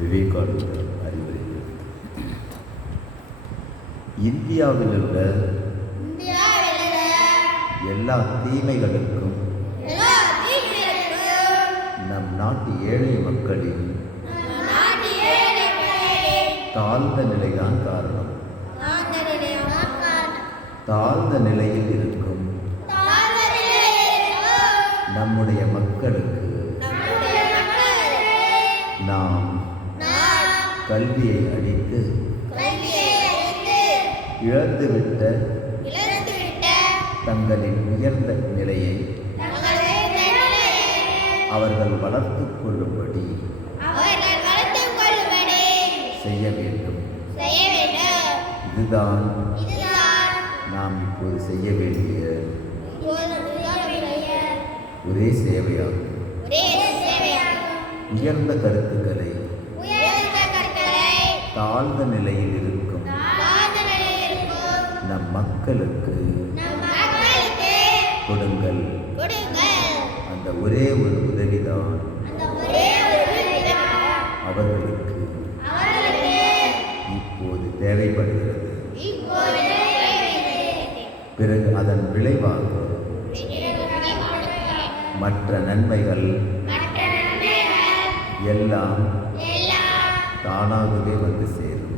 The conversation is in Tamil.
விவேகானந்தர் அறிவுரை. இந்தியாவில் உள்ள எல்லா தீமைகளுக்கும் நம் நாட்டு ஏழை மக்களின் தாழ்ந்த நிலைதான் காரணம். தாழ்ந்த நிலையில் இருக்கும் நம்முடைய மக்களுக்கு நாம் கல்வியை அளித்து இழந்துவிட்ட தங்களின் உயர்ந்த நிலையை அவர்கள் வளர்த்துக் கொள்ளும்படி செய்ய வேண்டும். இதுதான் நாம் இப்போது செய்ய வேண்டிய ஒரே சேவையாகும். உயர்ந்த கருத்துக்களை தாழ்ந்த நிலையில் இருக்கும் நம் மக்களுக்கு கொடுங்கள். அந்த ஒரே ஒரு உதவிதான் அவர்களுக்கு இப்போது தேவைப்படுகிறது. பிறகு அதன் விளைவாக மற்ற நன்மைகள் எல்லாம் தானாகவே வந்து சேரும்.